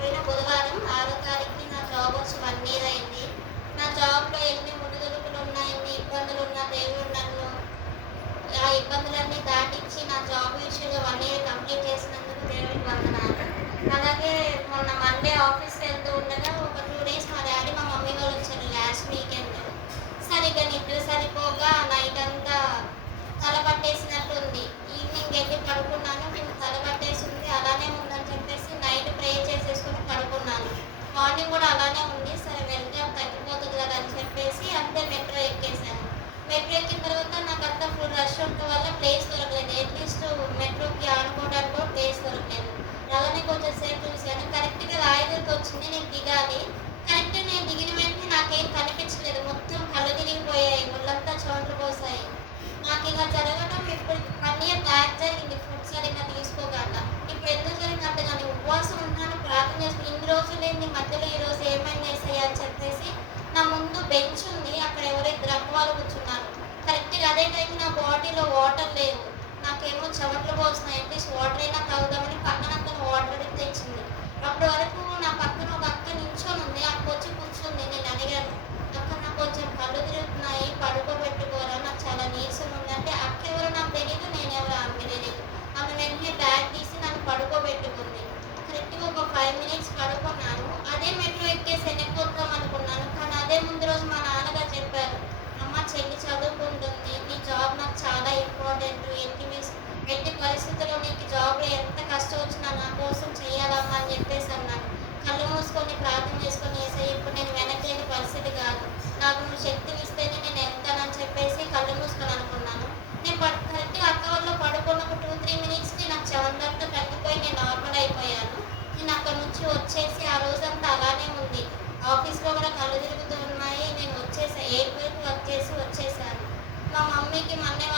పోయిన బుధవారం 6వ తారీఖుకి నా జాబ్ వచ్చి 1 ఇయర్ అయింది. నా జాబ్‌లో ఎన్ని ఒడిదుడుకులున్నా, ఎన్ని ఇబ్బందులున్నా దేవుడు నన్ను ఆ ఇబ్బందులన్నీ దాటించి నా జాబ్ విషయంలో 1 ఇయర్ కంప్లీట్ చేసినందుకు దేవుడికి వందనాలు. అలాగే మొన్న మండే ఆఫీస్‌కి వెళ్తూ ఉండగా ఒక 2 డేస్ మా డ్యాడీ, మా మమ్మీ వాళ్ళు వచ్చారు లాస్ట్ వీకెండ్. సరిగ్గా నిద్ర సరిపోక నైట్ అంతా తల పట్టేసినట్టుంది. ఈవినింగ్ వెళ్ళి పడుకున్నాను. తల పట్టేసింది అలానే ఉందని చెప్పేసి నైట్ ప్రేయర్ చేసేసుకొని పడుకున్నాను. మార్నింగ్ కూడా అలానే ఉంది. సరే వెళ్తే తగ్గిపోతుంది కదా అని చెప్పేసి అంతే మెట్రో ఎక్కేసాను. మెట్రో ఎక్కిన తర్వాత నాకంతా ఫుల్ రష్ ఉండటం వల్ల ప్లేస్ దొరకలేదు. అట్లీస్ట్ మెట్రోకి ఆనుకోవడానికి కూడా ప్లేస్ దొరకలేదు. అలానే కొంచెం సేపు చూశాను. కరెక్ట్‌గా రాయదుర్గ్ వచ్చింది. నేను దిగాలి. కరెక్ట్‌గా నేను దిగిన వెంటనే నాకేం కనిపించలేదు. మొత్తం కళ్ళు తిరిగిపోయాయి. ఒళ్ళంతా చెమటలు పోసాయి. నాకు ఇలా జరగడం ఇప్పుడు 1 ఇయర్ బ్యాక్ జరిగింది. ఫుడ్ సరిగ్గా తీసుకోకుండా. ఇప్పుడు ఎందుకు జరిగిందంటే నేను ఉపవాసం ఉంటున్నాను, ప్రార్థన చేసుకుని ఇన్ని రోజులు ఏంది మధ్యలో ఈరోజు ఏమైంది యేసయ్యా అని చెప్పేసి నా ముందు బెంచ్ ఉంది. అక్కడ ఎవరో ఇద్దరు అక్క వాళ్ళు కూర్చున్నారు. కరెక్ట్‌గా అదే టైంకి నా బాడీలో వాటర్ లేవు. నాకేమో చెమటలు పోస్తున్నాయి. అట్లీస్ట్ వాటర్ అయినా తాగుదామని పక్కన అతను వాటర్ అడిగి తెచ్చింది. అప్పటి వరకు నా పక్కన ఒక అక్క నించొని ఉంది. అక్క వచ్చి కూర్చుంది. నేను అడిగాను, అక్క నాకు కొంచెం కళ్ళు తిరుగుతున్నాయి, పడుకోబెట్టుకోరా, నాకు చాలా నీరసం ఉంది అంటే అక్క ఎవరో నాకు తెలియదు, నేనెవరో ఆమెకి తెలియదు. ఆమె వెంటనే బ్యాగ్ తీసి నన్ను పడుకోబెట్టుకుంది. కరెక్ట్‌గా ఒక 5 మినిట్స్ పడుకున్నాను. అదే మెట్రో ఎక్కేసి వెనక్కొద్దాం అనుకున్నాను. కానీ అదే ముందు రోజు మా నాన్నగారు చెప్పారు, అమ్మ చెల్లి చదువుకుంటుంది, నీ జాబ్ నాకు చాలా ఇంపార్టెంట్, ఎట్టి పరిస్థితుల్లో నీకు జాబ్‌లో ఎంత కష్టం వచ్చినా నా కోసం చెయ్యాలమ్మా అని చెప్పేసి అన్నారు. కళ్ళు మూసుకొని ప్రార్థన చేసుకొని యేసయ్య ఇప్పుడు నేను వెనక్కి వెళ్ళే పరిస్థితి కాదు, నాకు నువ్వు శక్తినిస్తేనే నేను వెళ్తానని చెప్పేసి కళ్ళు మూసుకొని అనుకున్నాను. నేను కరెక్ట్‌గా అక్క వాళ్ళు పడుకున్న ఒక 2-3 మినిట్స్‌కి నాకు చెమటంతా తగ్గిపోయి నేను నార్మల్ అయిపోయాను. నేను అక్కడి నుంచి వచ్చేసి ఆ రోజంతా అలానే ఉంది. ఆఫీస్‌లో కూడా కళ్ళు తిరుగుతూ ఉన్నాయి. నేను ఎయిర్‌పోర్ట్‌కి వర్క్ చేసి వచ్చేసాను. మా మమ్మీకి మా అన్నయ్య